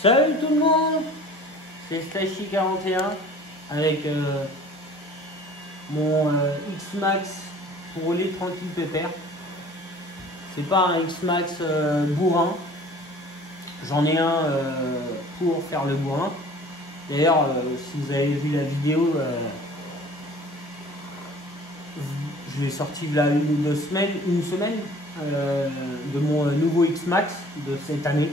Salut tout le monde, c'est Slashy41 avec mon X-Max pour rouler tranquille pépère. C'est pas un X-Max bourrin, j'en ai un pour faire le bourrin. D'ailleurs, si vous avez vu la vidéo, je l'ai sorti là une semaine de mon nouveau X-Max de cette année.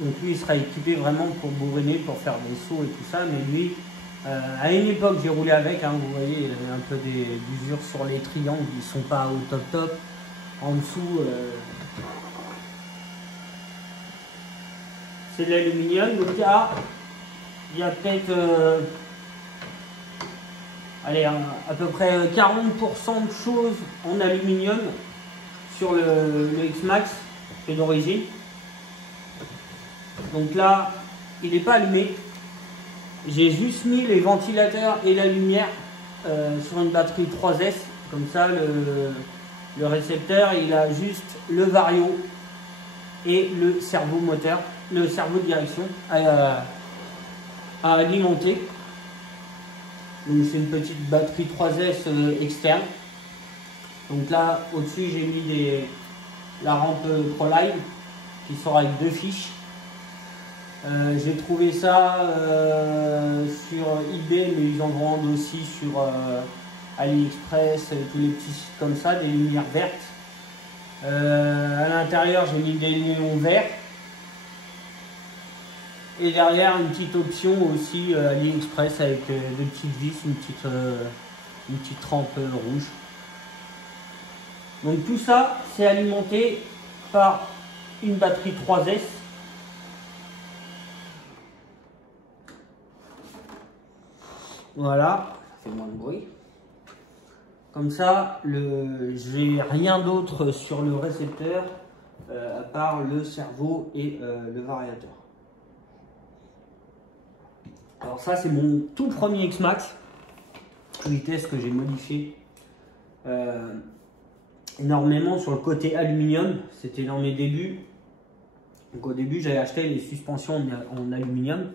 Donc lui il sera équipé vraiment pour bourriner, pour faire des sauts et tout ça, mais lui à une époque j'ai roulé avec, hein, vous voyez il avait un peu d'usure sur les triangles, ils sont pas au top. En dessous c'est de l'aluminium, donc il y a peut-être allez, à peu près 40% de choses en aluminium sur le X-Max d'origine. Donc là, il n'est pas allumé. J'ai juste mis les ventilateurs et la lumière sur une batterie 3S. Comme ça, le récepteur, il a juste le vario et le cerveau moteur, le cerveau de direction à alimenter. Donc c'est une petite batterie 3S externe. Donc là, au-dessus, j'ai mis la rampe ProLive qui sort avec 2 fiches. J'ai trouvé ça sur eBay, mais ils en vendent aussi sur AliExpress, tous les petits sites comme ça, des lumières vertes. À l'intérieur, j'ai mis des néons verts. Et derrière, une petite option aussi AliExpress avec des petites vis, une petite rampe rouge. Donc tout ça, c'est alimenté par une batterie 3S. Voilà, ça fait moins de bruit. Comme ça, j'ai rien d'autre sur le récepteur à part le cerveau et le variateur. Alors ça, c'est mon tout premier X-Max. Vitesse que j'ai modifié énormément sur le côté aluminium. C'était dans mes débuts. Donc au début, j'avais acheté les suspensions en aluminium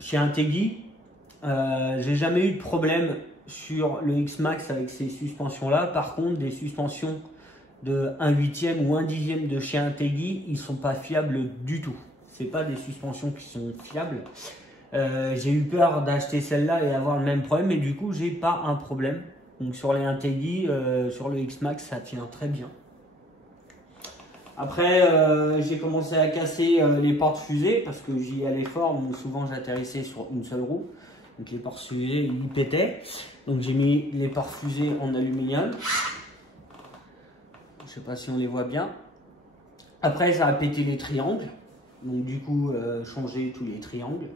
chez Integui. J'ai jamais eu de problème sur le X-Max avec ces suspensions là. Par contre, des suspensions de 1/8e ou 1/10e de chez Integui, ils sont pas fiables du tout. C'est pas des suspensions qui sont fiables. J'ai eu peur d'acheter celle-là et avoir le même problème, mais du coup j'ai pas un problème. Donc sur les Integui, sur le X-Max, ça tient très bien. Après, j'ai commencé à casser les portes-fusées parce que j'y allais fort. Donc souvent j'atterrissais sur une seule roue. Donc les portes-fusées, ils pétaient. Donc j'ai mis les portes-fusées en aluminium. Je sais pas si on les voit bien. Après, ça a pété les triangles. Donc du coup, changer tous les triangles.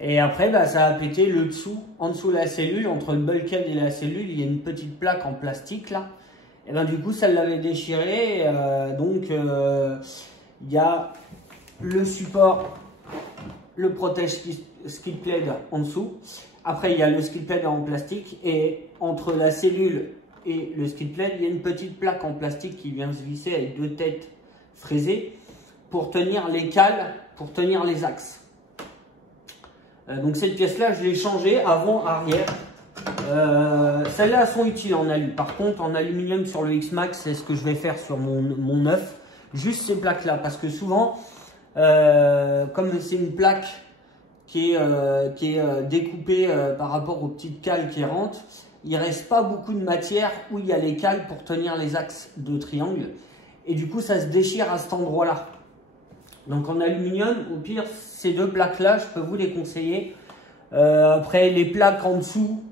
Et après, bah, ça a pété le dessous, en dessous de la cellule, entre le bulkhead et la cellule, il y a une petite plaque en plastique là. Et ben du coup, ça l'avait déchiré. Donc il y a le support, le protège skid plate en dessous. Après, il y a le skid plate en plastique. Et entre la cellule et le skid plate, il y a une petite plaque en plastique qui vient se visser avec 2 têtes fraisées pour tenir les cales, pour tenir les axes. Donc cette pièce-là, je l'ai changée avant, arrière. Celles-là sont utiles en alu. Par contre, en aluminium sur le X-Max, c'est ce que je vais faire sur mon neuf. Juste ces plaques-là, parce que souvent, comme c'est une plaque qui est découpée par rapport aux petites cales qui rentrent, il reste pas beaucoup de matière où il y a les cales pour tenir les axes de triangle. Et du coup, ça se déchire à cet endroit-là. Donc en aluminium, au pire, ces 2 plaques-là, je peux vous les conseiller. Après, les plaques en dessous,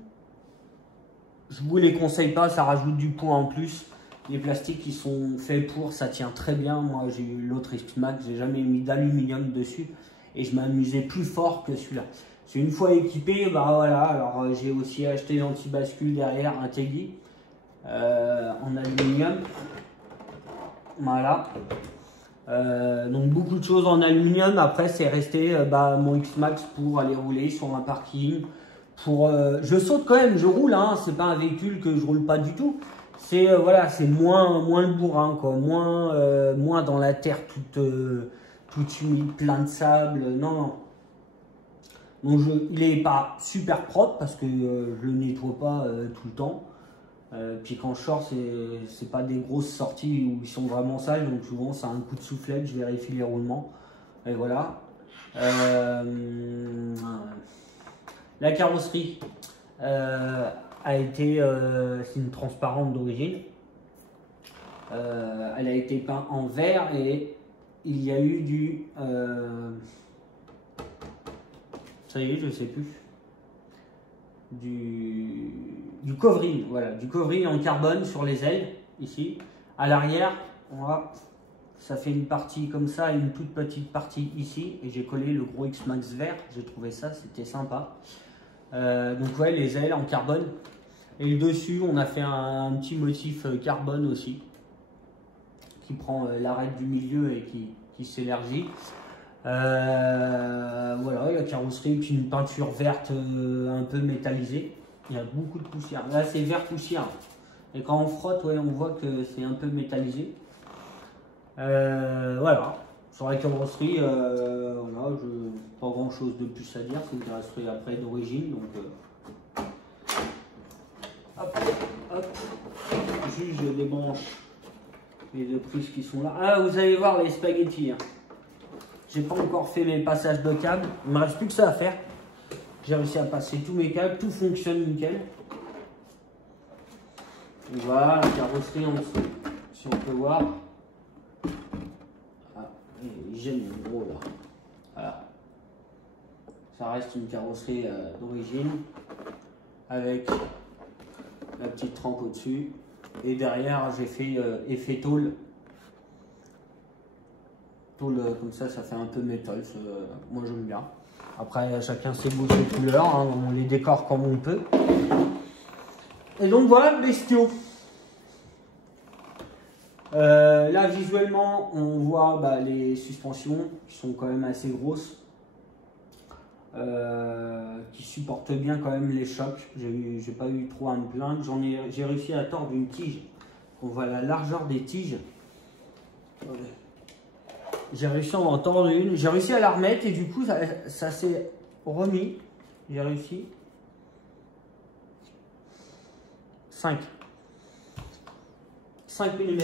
je vous les conseille pas, ça rajoute du poids en plus. Les plastiques qui sont faits pour, ça tient très bien. Moi, j'ai eu l'autre X-Max, j'ai jamais mis d'aluminium dessus et je m'amusais plus fort que celui-là. C'est une fois équipé, bah voilà. Alors j'ai aussi acheté l'anti-bascule derrière, Integui, en aluminium. Voilà. Donc beaucoup de choses en aluminium. Après c'est resté mon X-Max pour aller rouler sur un parking. Je saute quand même, je roule, hein. C'est pas un véhicule que je roule pas du tout. C'est voilà, c'est moins le bourrin, quoi, moins dans la terre toute humide, plein de sable. Non, non. Donc il est pas super propre parce que je le nettoie pas tout le temps. Puis quand je sors, c'est pas des grosses sorties où ils sont vraiment sales, donc souvent c'est un coup de soufflette, je vérifie les roulements. Et voilà. La carrosserie a été, c'est une transparente d'origine. Elle a été peinte en vert et il y a eu du ça y est, je sais plus, du coverille, voilà, du coverille en carbone sur les ailes ici. À l'arrière, ça fait une partie comme ça et une toute petite partie ici, et j'ai collé le gros X-Max vert. J'ai trouvé ça, c'était sympa. Donc ouais, les ailes en carbone, et le dessus on a fait un petit motif carbone aussi qui prend l'arête du milieu et qui s'élargit. Voilà, la carrosserie, puis une peinture verte un peu métallisée. Il y a beaucoup de poussière. Là c'est vert poussière, et quand on frotte, ouais, on voit que c'est un peu métallisé. Voilà, sur la carrosserie, voilà, pas grand chose de plus à dire. C'est une carrosserie après d'origine, donc hop, hop, juge des branches et de prises qui sont là. Ah, vous allez voir les spaghettis, hein. J'ai pas encore fait mes passages de câbles, il me reste plus que ça à faire. J'ai réussi à passer tous mes câbles, tout fonctionne nickel. Voilà, la carrosserie en dessous, si on peut voir. J'aime le gros là. Voilà. Ça reste une carrosserie d'origine avec la petite trempe au-dessus. Et derrière, j'ai fait effet tôle. Tôle comme ça fait un peu métal. Moi j'aime bien. Après, chacun ses goûts, ses couleurs. Hein, on les décore comme on peut. Et donc voilà le bestiau. Là visuellement on voit les suspensions qui sont quand même assez grosses, qui supportent bien quand même les chocs. J'ai pas eu trop à me plaindre. J'ai réussi à tordre une tige. On voit la largeur des tiges. J'ai réussi à en tordre une. J'ai réussi à la remettre et du coup ça s'est remis. J'ai réussi 5 mm.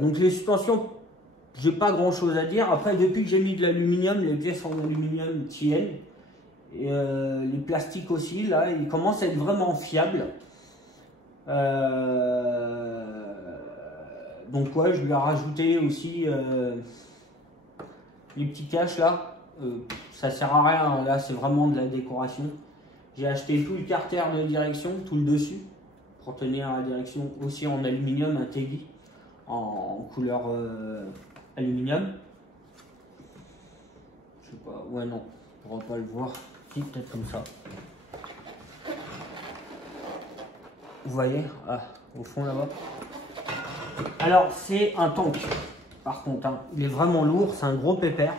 Donc les suspensions, j'ai pas grand chose à dire. Après, depuis que j'ai mis de l'aluminium, les pièces en aluminium tiennent. Et les plastiques aussi, là, ils commencent à être vraiment fiables. Donc ouais, je lui ai rajouté aussi les petits caches là. Ça sert à rien, là c'est vraiment de la décoration. J'ai acheté tout le carter de direction, tout le dessus, pour tenir la direction aussi en aluminium, un Tegui en couleur aluminium. Je sais pas, ouais non, on pourra pas le voir. Si, peut-être comme ça. Vous voyez, au fond là-bas. Alors c'est un tank, par contre, hein. Il est vraiment lourd, c'est un gros pépère.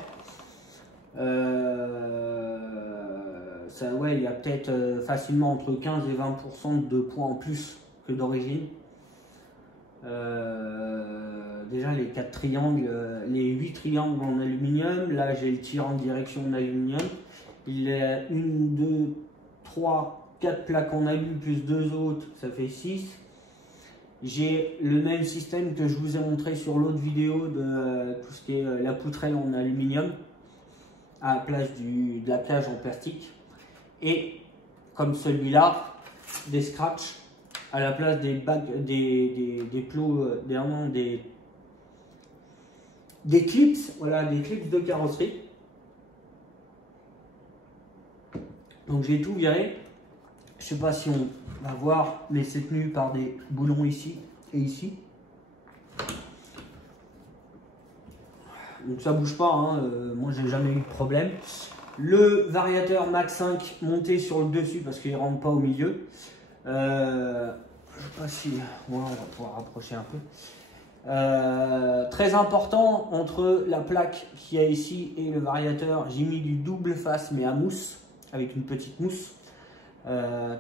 Ça, ouais, il y a peut-être facilement entre 15 et 20% de poids en plus que d'origine. Déjà les 4 triangles, les 8 triangles en aluminium. Là j'ai le tir en direction en aluminium. Il y a 1, 2, 3, 4 plaques en alu plus 2 autres, ça fait 6. J'ai le même système que je vous ai montré sur l'autre vidéo de tout ce qui est la poutrelle en aluminium à la place de la cage en plastique. Et comme celui-là, des scratchs à la place des bagues, des plots, des clips, voilà, des clips de carrosserie. Donc j'ai tout viré. Je sais pas si on va voir, mais c'est tenu par des boulons ici et ici. Donc ça bouge pas, hein. Moi j'ai jamais eu de problème. Le variateur Mach 5 monté sur le dessus parce qu'il ne rentre pas au milieu. Je sais pas si... Ouais, on va pouvoir rapprocher un peu. Très important, entre la plaque qu'il y a ici et le variateur, j'ai mis du double face mais à mousse, avec une petite mousse.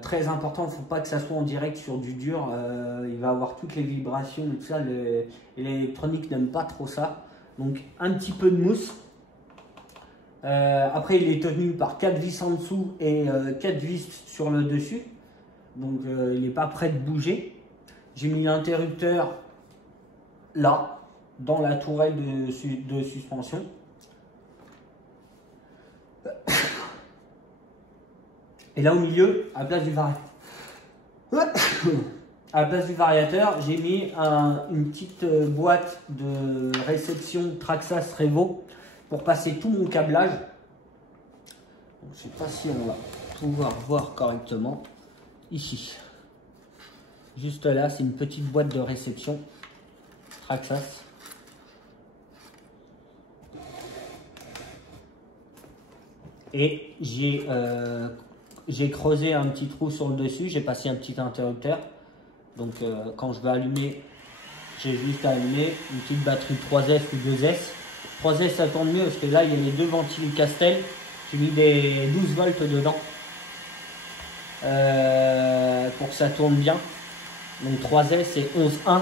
Très important, il ne faut pas que ça soit en direct sur du dur. Il va avoir toutes les vibrations et tout ça. L'électronique n'aime pas trop ça. Donc un petit peu de mousse. Après, il est tenu par 4 vis en dessous et 4 vis sur le dessus. Donc il n'est pas prêt de bouger. J'ai mis l'interrupteur là, dans la tourelle de suspension. Et là au milieu, à la place du variateur, j'ai mis une petite boîte de réception Traxxas Revo pour passer tout mon câblage. Donc, je ne sais pas si on va pouvoir voir correctement. Ici. Juste là, c'est une petite boîte de réception Traxxas. Et j'ai creusé un petit trou sur le dessus, j'ai passé un petit interrupteur. Donc quand je vais allumer, j'ai juste à allumer une petite batterie 3S ou 2S. 3S ça tourne mieux parce que là il y a les deux ventiles Castel. J'ai mis des 12 volts dedans pour que ça tourne bien. Donc 3S c'est 11.1.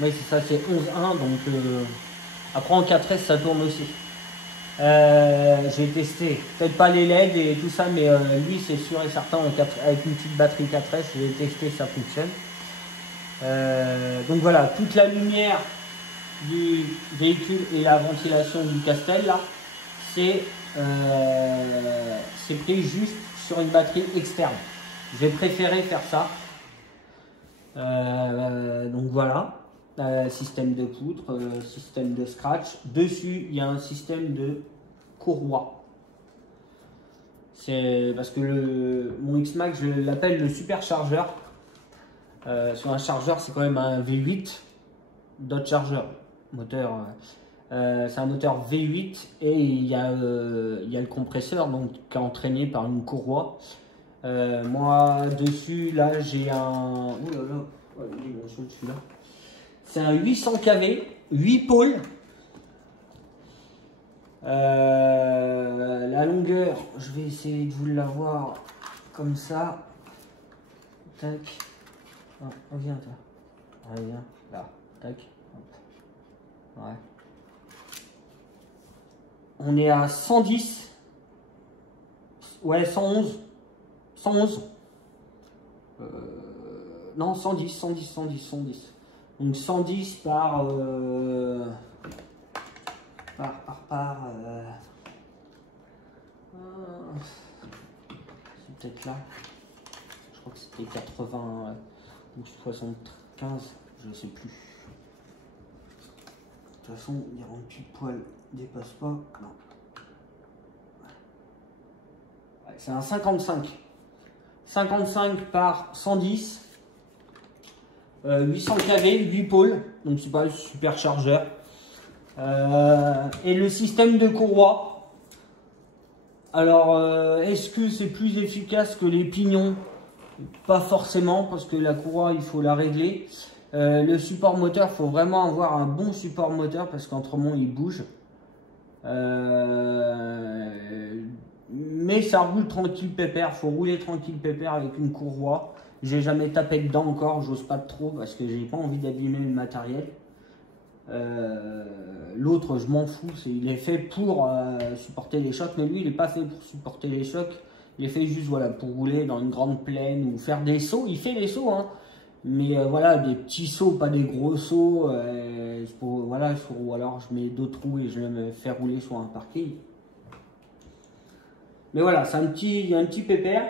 Oui c'est ça, c'est 11.1. Donc après en 4S ça tourne aussi. J'ai testé, peut-être pas les LED et tout ça, mais lui c'est sûr et certain avec une petite batterie 4S, j'ai testé, ça fonctionne. Donc voilà, toute la lumière du véhicule et la ventilation du Castel là, c'est pris juste sur une batterie externe. J'ai préféré faire ça. Donc voilà. Système de poutre, système de scratch. Dessus, il y a un système de courroie. C'est parce que mon X-Max, je l'appelle le superchargeur. Sur un chargeur, c'est quand même un V8 Dodge Charger. Moteur, c'est un moteur V8 et il y a le compresseur donc, qui est entraîné par une courroie. Moi, dessus, là, j'ai un... Ouh là là, oh, il est bon, celui-là. C'est un 800 kV, 8 pôles. La longueur, je vais essayer de vous l'avoir comme ça. Tac. Oh, reviens toi. Reviens, là. Tac. Hop. Ouais. On est à 110. Ouais, 111. 111. Non, 110, 110, 110, 110. Donc 110 par c'est peut-être là. Je crois que c'était 80 ou 75, je sais plus. De toute façon, il rend pile poil dépasse pas. Non. Ouais, c'est un 55. 55 par 110. 800 kV, 8 pôles, donc c'est pas le superchargeur. Et le système de courroie. Alors, est-ce que c'est plus efficace que les pignons? Pas forcément, parce que la courroie, il faut la régler. Le support moteur, il faut vraiment avoir un bon support moteur, parce qu'autrement, il bouge. Mais ça roule tranquille pépère, faut rouler tranquille pépère avec une courroie. J'ai jamais tapé dedans encore, j'ose pas trop parce que j'ai pas envie d'abîmer le matériel. L'autre, je m'en fous, il est fait pour supporter les chocs, mais lui, il n'est pas fait pour supporter les chocs. Il est fait juste voilà, pour rouler dans une grande plaine ou faire des sauts. Il fait des sauts, hein, mais voilà, des petits sauts, pas des gros sauts. Voilà, ou alors je mets d'autres roues et je me fais rouler sur un parking. Mais voilà, c'est un petit pépère.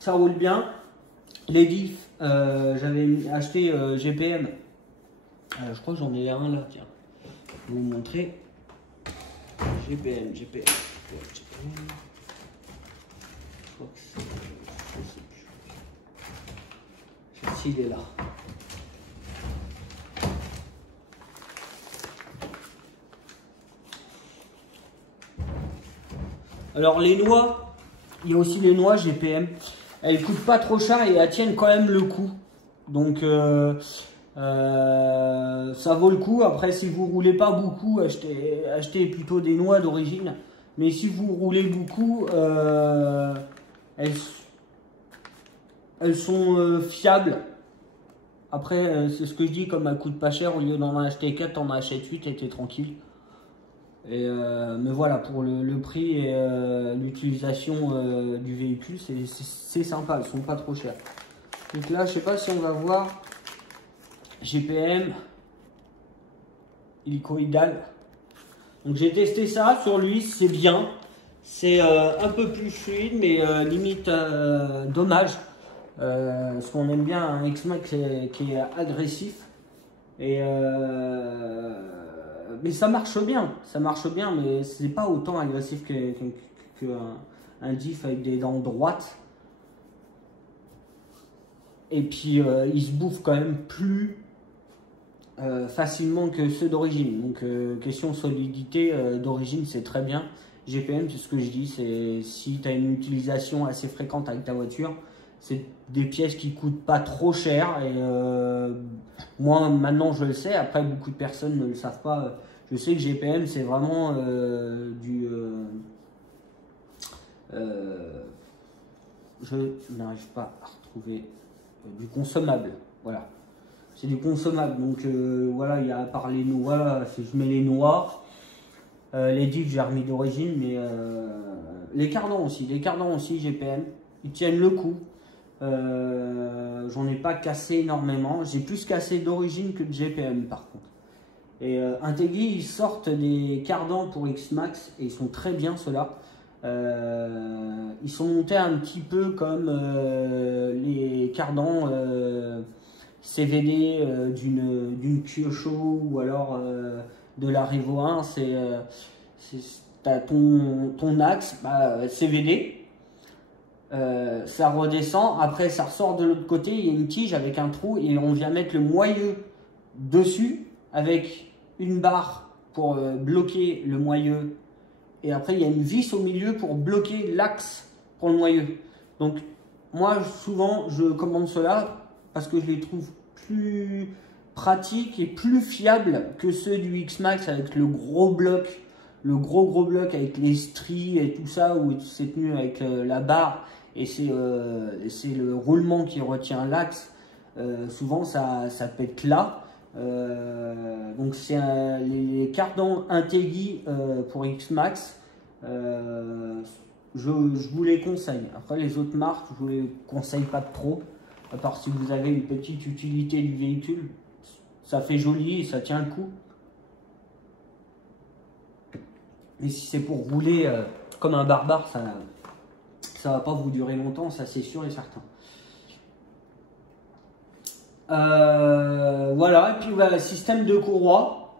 Ça roule bien. Les diffs, j'avais acheté GPM. Je crois que j'en ai un là, tiens. Je vais vous montrer. GPM. Je crois que c'est... Je sais plus. Celui-ci, il est là. Alors les noix, il y a aussi les noix GPM. Elles coûtent pas trop cher et elles tiennent quand même le coup. Donc ça vaut le coup. Après si vous roulez pas beaucoup, achetez plutôt des noix d'origine. Mais si vous roulez beaucoup, elles sont fiables. Après, c'est ce que je dis, comme elles coûtent pas cher, au lieu d'en acheter 4, t'en achètes 8 et t'es tranquille. Et, mais voilà, pour le prix et l'utilisation du véhicule, c'est sympa, elles sont pas trop chères. Donc là, je sais pas si on va voir GPM hélicoïdal. Donc j'ai testé ça sur lui, c'est bien. C'est un peu plus fluide, mais limite dommage. Parce qu'on aime bien un X-Max qui est agressif. Et mais ça marche bien, mais c'est pas autant agressif qu'un diff avec des dents droites. Et puis il se bouffe quand même plus facilement que ceux d'origine. Donc question solidité, d'origine c'est très bien. GPM, c'est ce que je dis, c'est si tu as une utilisation assez fréquente avec ta voiture, c'est des pièces qui coûtent pas trop cher. Et moi maintenant je le sais, après beaucoup de personnes ne le savent pas. Je sais que GPM c'est vraiment je n'arrive pas à retrouver du consommable, voilà. C'est du consommable, donc voilà, il y a à part les noix, je mets les noix, les diffs j'ai remis d'origine, mais les cardans aussi GPM, ils tiennent le coup. J'en ai pas cassé énormément, j'ai plus cassé d'origine que de GPM par contre. Et Integui, ils sortent des cardans pour X-Max et ils sont très bien ceux-là. Ils sont montés un petit peu comme les cardans CVD d'une Kyosho ou alors de la Revo 1. T'as ton axe CVD, ça redescend, après ça ressort de l'autre côté, il y a une tige avec un trou et on vient mettre le moyeu dessus avec une barre pour bloquer le moyeu. Et après, il y a une vis au milieu pour bloquer l'axe pour le moyeu. Donc, moi, souvent, je commande cela parce que je les trouve plus pratiques et plus fiables que ceux du X-Max avec le gros bloc, le gros bloc avec les stries et tout ça, où c'est tenu avec la barre et c'est le roulement qui retient l'axe. Souvent, ça pète là. Donc c'est les cardans Integui pour X-Max, je vous les conseille. Après les autres marques, je vous les conseille pas trop, à part si vous avez une petite utilité du véhicule, ça fait joli et ça tient le coup. Mais si c'est pour rouler comme un barbare, ça va pas vous durer longtemps, ça c'est sûr et certain. Voilà, et puis voilà, système de courroie.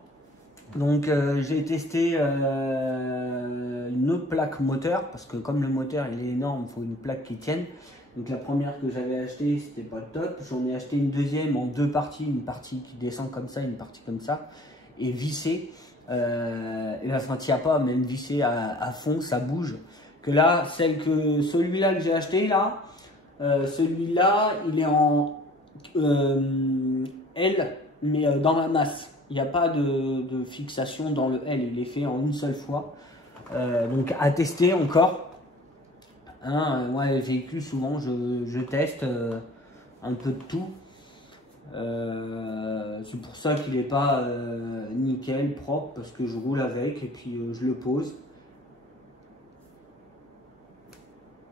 Donc j'ai testé une autre plaque moteur parce que comme le moteur il est énorme, il faut une plaque qui tienne. Donc la première que j'avais achetée c'était pas top, j'en ai acheté une deuxième en deux parties, une partie qui descend comme ça, une partie comme ça, et vissée. Et là ça ne tient pas, même vissée à fond, ça bouge. Que là, celui-là que j'ai acheté là, celui-là il est en L, mais dans la masse. Il n'y a pas de fixation dans le L, il est fait en une seule fois. Donc à tester encore. Hein, moi, les véhicules, souvent, je teste un peu de tout. C'est pour ça qu'il n'est pas nickel, propre, parce que je roule avec et puis je le pose.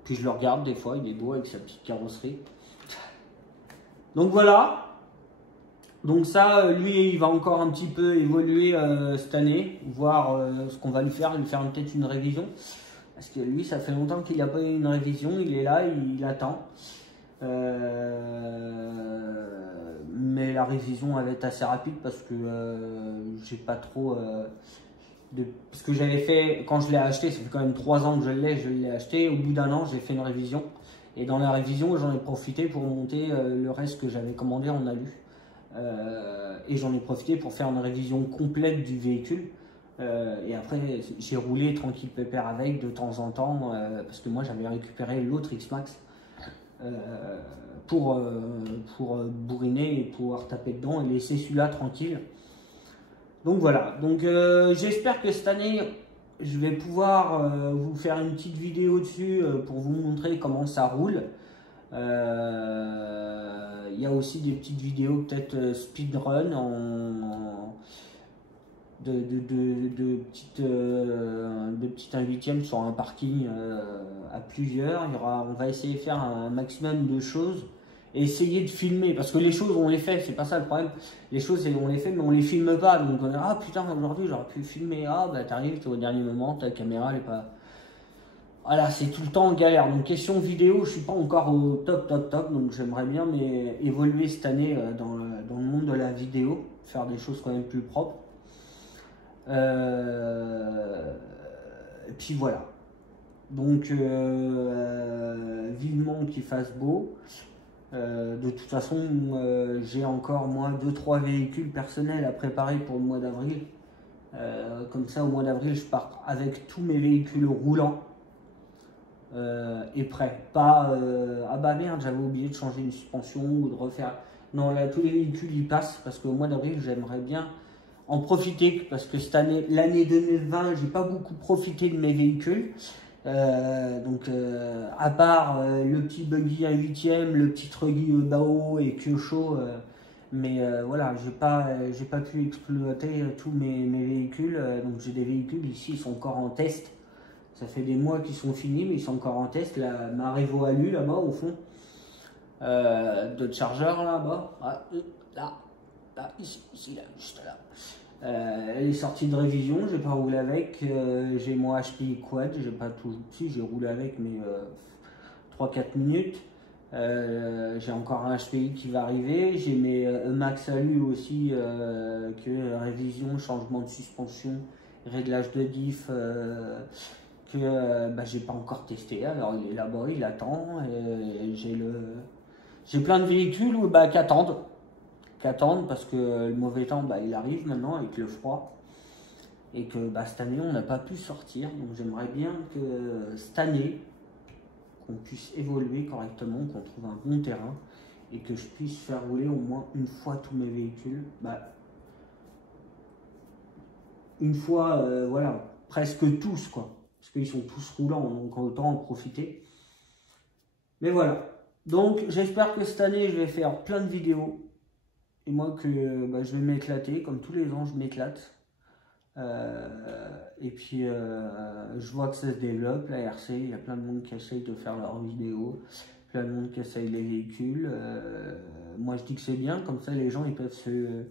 Puis je le regarde des fois, il est beau avec sa petite carrosserie. Donc voilà. Donc ça, lui, il va encore un petit peu évoluer cette année, voir ce qu'on va lui faire peut-être une révision. Parce que lui, ça fait longtemps qu'il n'a pas eu une révision, il est là, il attend. Mais la révision, elle va être assez rapide parce que j'ai pas trop... ce que j'avais fait quand je l'ai acheté, ça fait quand même 3 ans que je l'ai acheté. Au bout d'un an, j'ai fait une révision. Et dans la révision, j'en ai profité pour monter le reste que j'avais commandé en alu. Et j'en ai profité pour faire une révision complète du véhicule. Et après, j'ai roulé tranquille pépère avec de temps en temps, parce que moi j'avais récupéré l'autre X-Max pour bourriner et pouvoir taper dedans et laisser celui-là tranquille. Donc voilà, donc j'espère que cette année je vais pouvoir vous faire une petite vidéo dessus pour vous montrer comment ça roule. Il y a aussi des petites vidéos peut-être speedrun de petites 1/8 sur un parking à plusieurs. On va essayer de faire un maximum de choses et essayer de filmer, parce que les choses on les fait, c'est pas ça le problème. Les choses on les fait mais on les filme pas, donc on dit ah putain aujourd'hui j'aurais pu filmer, ah bah t'arrives au dernier moment, ta caméra elle est pas, voilà, c'est tout le temps en galère. Donc question vidéo, je suis pas encore au top, donc j'aimerais bien évoluer cette année dans le monde de la vidéo, faire des choses quand même plus propres. Et puis voilà. Donc vivement qu'il fasse beau. De toute façon, j'ai encore moi 2-3 véhicules personnels à préparer pour le mois d'avril. Comme ça, au mois d'avril, je pars avec tous mes véhicules roulants et prêts. Pas ah bah merde, j'avais oublié de changer une suspension ou de refaire. Non, là, tous les véhicules y passent parce qu'au mois d'avril, j'aimerais bien en profiter parce que cette année, l'année 2020, j'ai pas beaucoup profité de mes véhicules. À part le petit buggy 1/8, le petit truggy Bao et Kyosho, voilà, j'ai pas pu exploiter tous mes véhicules. Donc j'ai des véhicules ici, ils sont encore en test. Ça fait des mois qu'ils sont finis, mais ils sont encore en test. Ma Revo Alu là-bas au fond, de chargeur là-bas, là, ici, là, juste là. Elle est sortie de révision, j'ai pas roulé avec. J'ai mon HPI Quad, j'ai pas tout. Si, j'ai roulé avec, mais 3-4 minutes. J'ai encore un HPI qui va arriver. J'ai mes Max Alu aussi, révision, changement de suspension, réglage de diff, j'ai pas encore testé. Alors il est là-bas, il attend. J'ai plein de véhicules qui attendent parce que le mauvais temps il arrive maintenant avec le froid et que cette année on n'a pas pu sortir, donc j'aimerais bien que cette année qu'on puisse évoluer correctement, qu'on trouve un bon terrain et que je puisse faire rouler au moins une fois tous mes véhicules, une fois voilà, presque tous quoi, parce qu'ils sont tous roulants, donc autant en profiter. Mais voilà, donc j'espère que cette année je vais faire plein de vidéos. Et moi que je vais m'éclater, comme tous les ans je m'éclate. Et puis je vois que ça se développe, la RC, il y a plein de monde qui essaye de faire leurs vidéos, plein de monde qui essaye les véhicules. Moi je dis que c'est bien, comme ça les gens ils peuvent se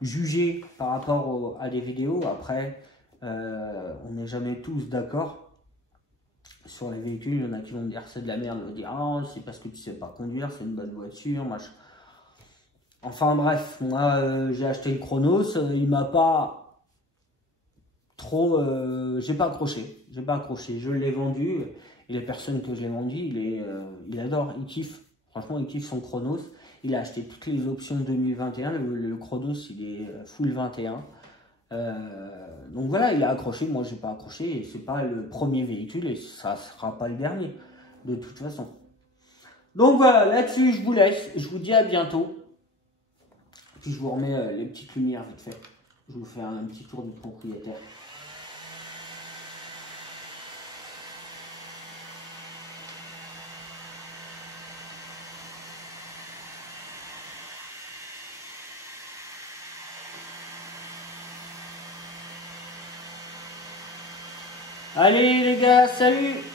juger par rapport à des vidéos. Après, on n'est jamais tous d'accord sur les véhicules, il y en a qui vont me dire c'est de la merde, on va dire ah c'est parce que tu sais pas conduire, c'est une bonne voiture, machin. Enfin bref, moi j'ai acheté le Chronos, il m'a pas trop, j'ai pas accroché, je l'ai vendu et les personnes que je l'ai vendu, il adore, il kiffe, franchement il kiffe son Chronos, il a acheté toutes les options 2021, le Chronos il est full 21, donc voilà, il a accroché, moi j'ai pas accroché et c'est pas le premier véhicule et ça sera pas le dernier de toute façon. Donc voilà, là-dessus je vous laisse, je vous dis à bientôt. Puis je vous remets les petites lumières vite fait. Je vous fais un petit tour du propriétaire. Allez les gars, salut!